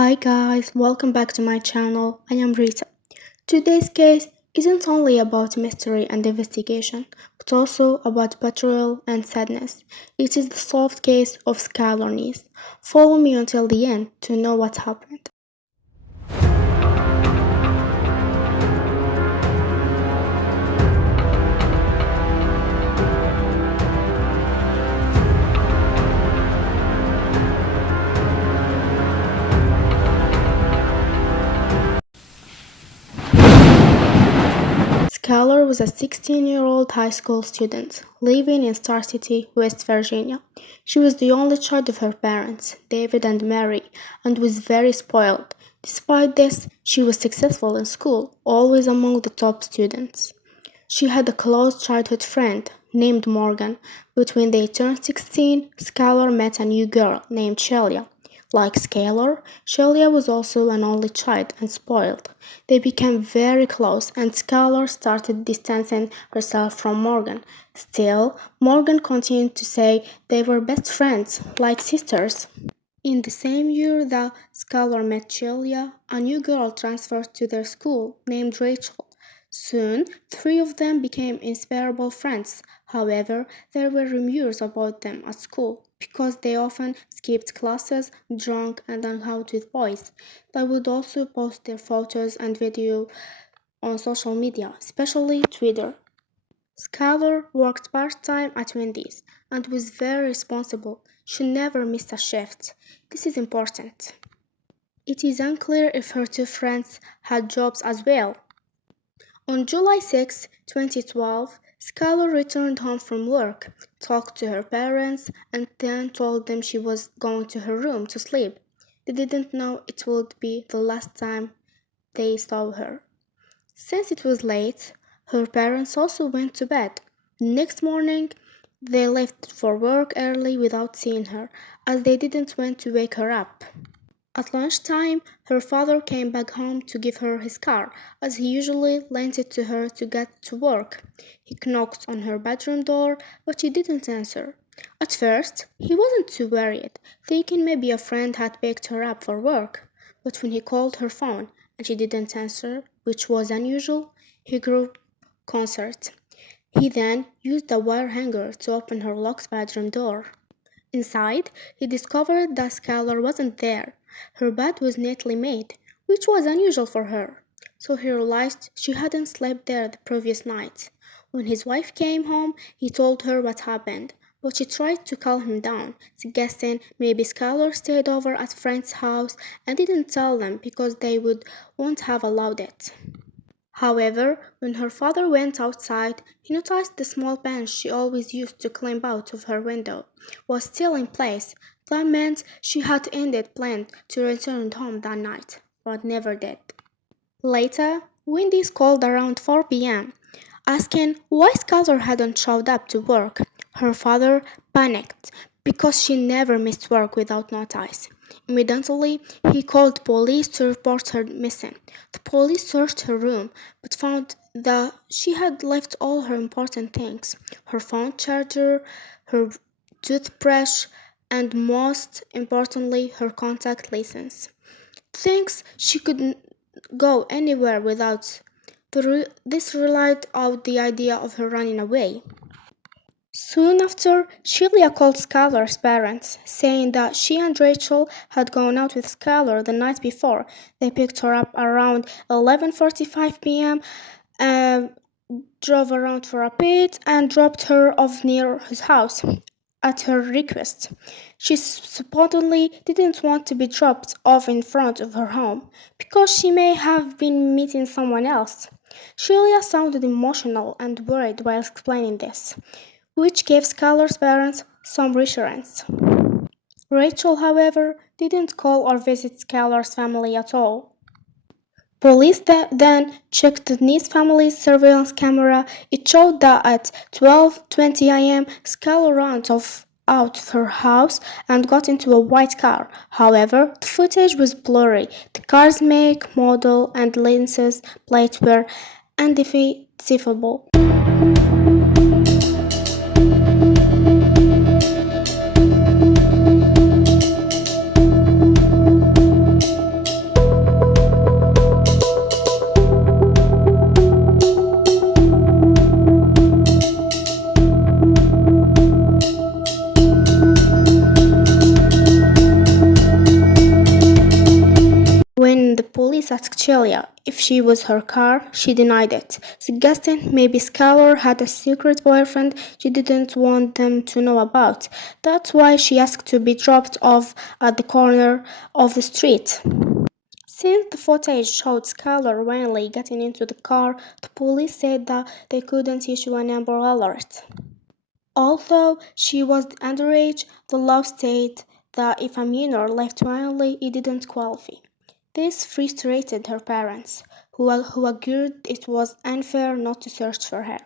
Hi guys, welcome back to my channel. I am Rita. Today's case isn't only about mystery and investigation, but also about betrayal and sadness. It is the solved case of Skylar Neese. Follow me until the end to know what happened. Skylar was a 16-year-old high school student living in Star City, West Virginia. She was the only child of her parents, David and Mary, and was very spoiled. Despite this, she was successful in school, always among the top students. She had a close childhood friend named Morgan, but when they turned 16, Skylar met a new girl named Shelia. Like Skylar, Shelia was also an only child and spoiled. They became very close, and Skylar started distancing herself from Morgan. Still, Morgan continued to say they were best friends, like sisters. In the same year that Skylar met Shelia, a new girl transferred to their school named Rachel. Soon, three of them became inseparable friends. However, there were rumors about them at school because they often skipped classes, drunk, and hung out with boys. They would also post their photos and video on social media, especially Twitter. Skylar worked part-time at Wendy's and was very responsible. She never missed a shift. This is important. It is unclear if her two friends had jobs as well. On July 6, 2012, Skylar returned home from work, talked to her parents, and then told them she was going to her room to sleep. They didn't know it would be the last time they saw her. Since it was late, her parents also went to bed. Next morning, they left for work early without seeing her, as they didn't want to wake her up. At lunchtime, her father came back home to give her his car, as he usually lent it to her to get to work. He knocked on her bedroom door, but she didn't answer. At first, he wasn't too worried, thinking maybe a friend had picked her up for work. But when he called her phone and she didn't answer, which was unusual, he grew concerned. He then used a wire hanger to open her locked bedroom door. Inside, he discovered that Skylar wasn't there. Her bed was neatly made, which was unusual for her, so he realized she hadn't slept there the previous night. When his wife came home, he told her what happened, but she tried to calm him down, suggesting maybe Skylar stayed over at a friend's house and didn't tell them because they wouldn't have allowed it. However, when her father went outside, he noticed the small bench she always used to climb out of her window was still in place. That meant she had indeed planned to return home that night, but never did. Later, Wendy's called around 4 p.m., asking why Skylar hadn't showed up to work. Her father panicked because she never missed work without notice. Immediately, he called police to report her missing. The police searched her room but found that she had left all her important things: her phone charger, her toothbrush, and most importantly, her contact license. Things she couldn't go anywhere without. This relied out the idea of her running away. Soon after, Shelia called Skylar's parents, saying that she and Rachel had gone out with Skylar the night before. They picked her up around 11:45 p.m., drove around for a bit, and dropped her off near his house at her request. She supposedly didn't want to be dropped off in front of her home because she may have been meeting someone else. Shelia sounded emotional and worried while explaining this, which gave Skylar's parents some reassurance. Rachel, however, didn't call or visit Skylar's family at all. Police then checked the Neese family's surveillance camera. It showed that at 12:20 a.m., Skylar ran out of her house and got into a white car. However, the footage was blurry. The car's make, model, and license plate were undecipherable. When the police asked Celia if she was her car, she denied it, suggesting maybe Skylar had a secret boyfriend she didn't want them to know about. That's why she asked to be dropped off at the corner of the street. Since the footage showed Skylar randomly getting into the car, the police said that they couldn't issue an Amber Alert. Although she was underage, the law stated that if a minor left randomly, it didn't qualify. This frustrated her parents, who argued it was unfair not to search for her.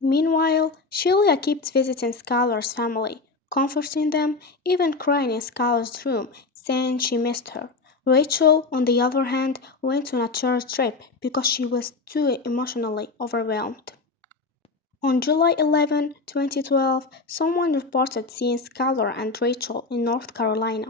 Meanwhile, Sheila kept visiting Skylar's family, comforting them, even crying in Skylar's room, saying she missed her. Rachel, on the other hand, went on a church trip because she was too emotionally overwhelmed. On July 11, 2012, someone reported seeing Skylar and Rachel in North Carolina,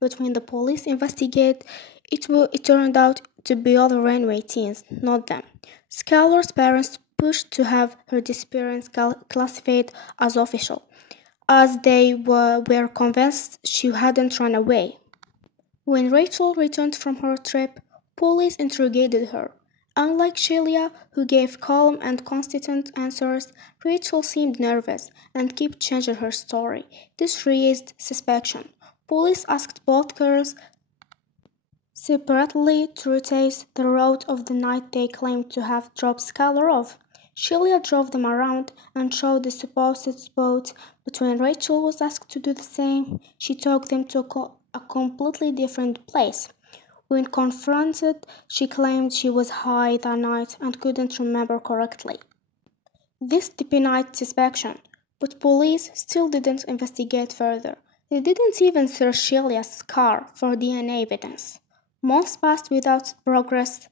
but when the police investigated, it turned out to be other runway teens, not them. Skylar's parents pushed to have her disappearance classified as official, as they were convinced she hadn't run away. When Rachel returned from her trip, police interrogated her. Unlike Sheila, who gave calm and consistent answers, Rachel seemed nervous and kept changing her story. This raised suspicion. Police asked both girls separately to retrace the route of the night they claimed to have dropped Skylar off. Sheila drove them around and showed the supposed spot, but when Rachel was asked to do the same, she took them to a completely different place. When confronted, she claimed she was high that night and couldn't remember correctly. This deepened suspicion, but police still didn't investigate further. They didn't even search Sheila's car for DNA evidence. Months passed without progress.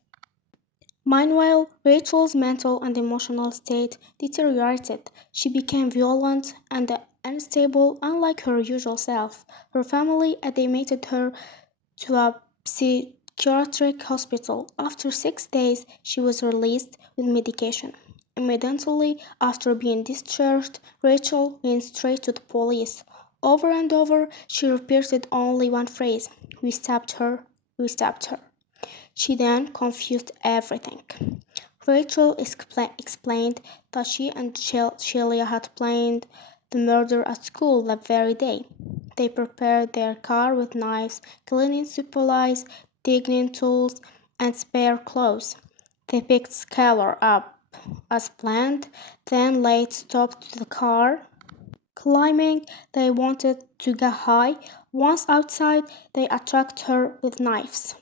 Meanwhile, Rachel's mental and emotional state deteriorated. She became violent and unstable, unlike her usual self. Her family admitted her to a psychiatric hospital. After 6 days, she was released with medication. Immediately after being discharged, Rachel went straight to the police. Over and over, she repeated only one phrase: "We stabbed her, we stabbed her." She then confused everything. Rachel explained that she and Sheila had planned the murder at school that very day. They prepared their car with knives, cleaning supplies, digging tools, and spare clothes. They picked Skylar up as planned, then laid stopped the car. Climbing, they wanted to get high. Once outside, they attacked her with knives.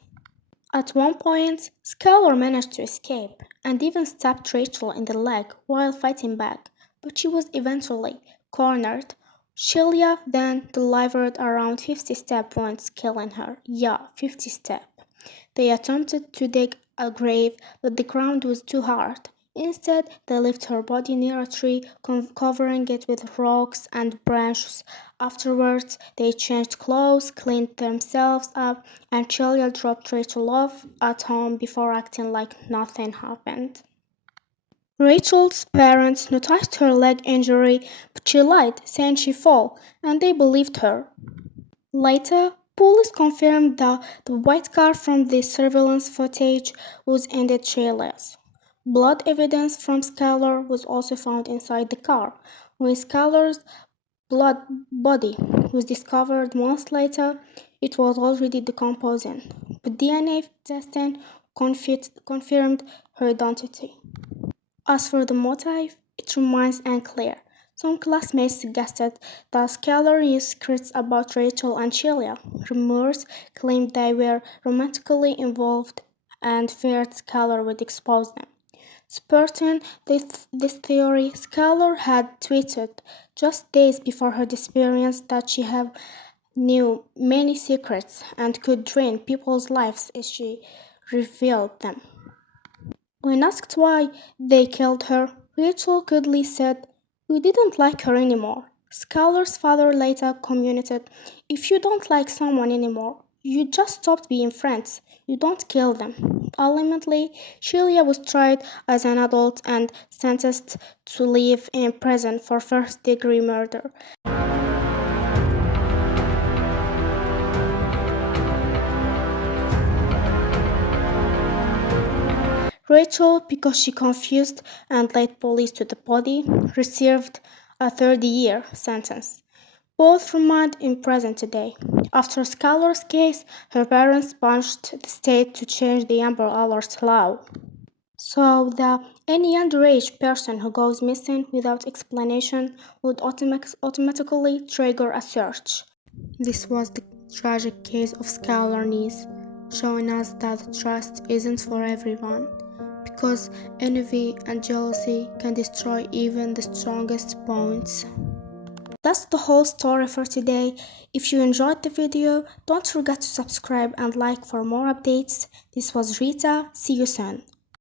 At one point, Skylar managed to escape and even stabbed Rachel in the leg while fighting back, but she was eventually cornered. Sheila then delivered around 50 stab wounds, killing her. Yeah, 50 stab. They attempted to dig a grave, but the ground was too hard. Instead, they left her body near a tree, covering it with rocks and branches. Afterwards, they changed clothes, cleaned themselves up, and Sheila dropped Rachel off at home before acting like nothing happened. Rachel's parents noticed her leg injury, but she lied, saying she fell, and they believed her. Later, police confirmed that the white car from the surveillance footage was indeed Sheila's. Blood evidence from Skylar was also found inside the car. When Skylar's body was discovered months later, it was already decomposing, but DNA testing confirmed her identity. As for the motive, it remains unclear. Some classmates suggested that Skylar used secrets about Rachel and Sheila. Rumors claimed they were romantically involved and feared Skylar would expose them. Supporting this theory, Skylar had tweeted just days before her disappearance that she knew many secrets and could drain people's lives if she revealed them. When asked why they killed her, Rachel coldly said, "We didn't like her anymore." Skylar's father later commented, "If you don't like someone anymore, you just stopped being friends. You don't kill them." Ultimately, Sheila was tried as an adult and sentenced to live in prison for first-degree murder. Rachel, because she confused and led police to the body, received a 30-year sentence. Both remained in prison today. After Skylar's case, her parents punched the state to change the Amber Alert law. So that any underage person who goes missing without explanation would automatically trigger a search. This was the tragic case of Skylar Neese, showing us that trust isn't for everyone, because envy and jealousy can destroy even the strongest bonds. That's the whole story for today. If you enjoyed the video, don't forget to subscribe and like for more updates. This was Rita. See you soon.